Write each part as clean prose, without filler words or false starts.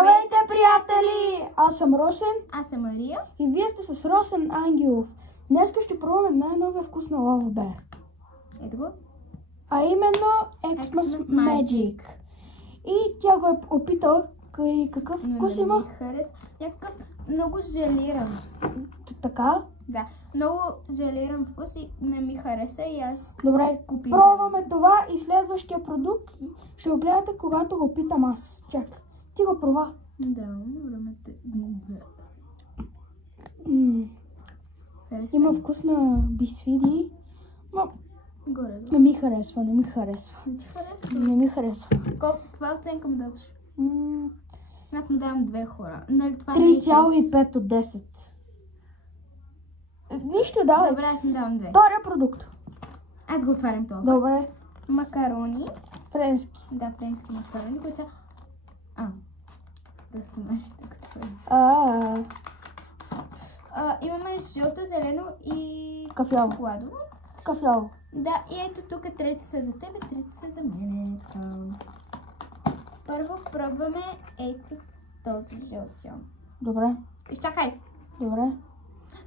Здравейте, приятели! Аз съм Росен. Аз съм Мария. И вие сте с Росен Ангелов. Днес ще пробваме най-новия вкус на Лава Бер. Ето го. А именно Xmas Magic. И тя го е опитала. Какъв вкус има? Някакъв много желиран. Така? Да, много желиран вкус и не ми хареса и аз Добре, купих. пробваме това и следващия продукт ще го гледате, когато го питам аз. Чакай, ти го прова. Да, времето. Има вкус на бисвиди, но горе. не ми харесва. Не ти харесва? Не ми харесва. Каква оценка му даваш? Аз му давам 2 хора. 3,5 от 10. Нищо, давай. Добре, аз му давам 2. Втория продукт. Аз го отварям това. Добре. Макарони. Френски. Да, френски макарони, които са... Просто може да го отворим. Имаме жълто, зелено и Кафяво. шоколадово. Кафяво. Да, и ето тук трети са за тебе, трети са за мен. Първо пробваме ето този жълтия. Добре. Изчакай. Добре.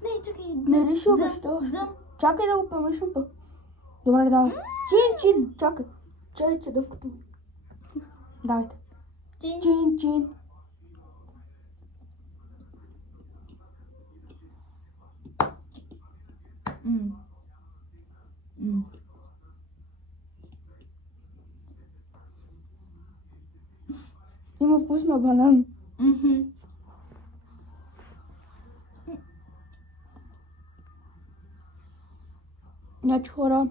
Не, чакай. Не реши обеща. Чакай да го помешам пък. Добре, давай. Чин. Чакай. Чакай, че дъвката ми. Давайте. Чин. Има вкус на банан. Значи хора,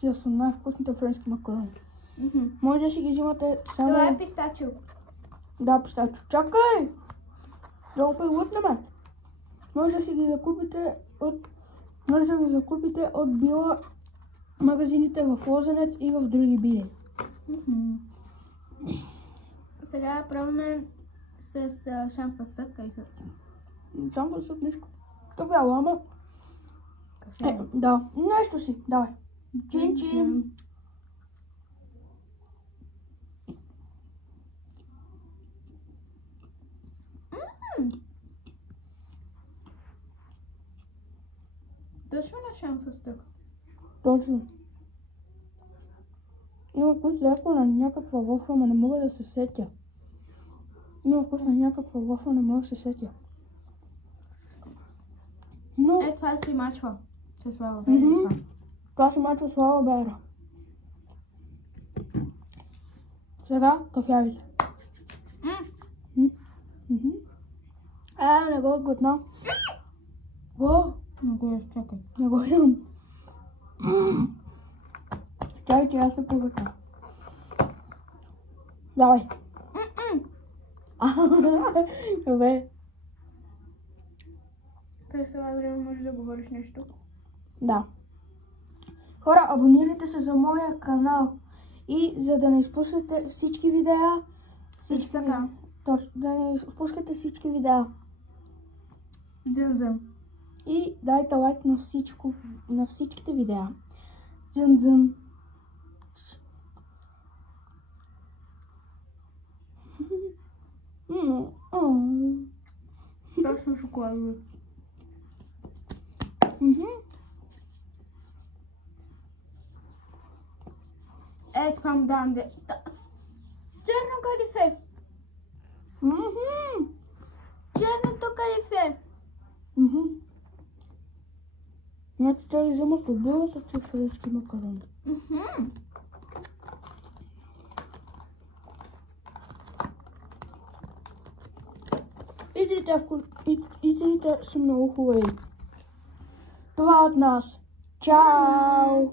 тия са най-вкусните френски макарони. Може да си ги взимате само... Това е пистачо. Да, пистачо. Чакай! Да го преглътнем. Може да си ги закупите от Била магазините в Лозенец и в други били. Сега пробваме с шамфастък. Шамфастък нищо. Кафяло, ама... Да, нещо си. Давай. Чин. Точно на шамфастък. Точно. Има вкус леко на някаква вафла, но не мога да се сетя. Има вкус на някаква вафла, не мога да се сетя. Но... Това си мачва. С Лава Бера. Това си мачва с Лава Бера. Сега кафявите. Не го отглътна. Не го чакай. Не го ям. Чакай, че аз се повека. Давай. Добре. През това време можеш да говориш нещо. Да. Хора, абонирайте се за моя канал. И за да не изпускате всички видеа. Да не изпускате всички видеа. Дзън. И дайте лайк на всичките видеа. Дзън. Точно шоколадово. Това му давам черно кадифе. Черното кадифе. Значи тя вземат от белата с френски макарони. Идрите са много хубави. Това от нас. Чао!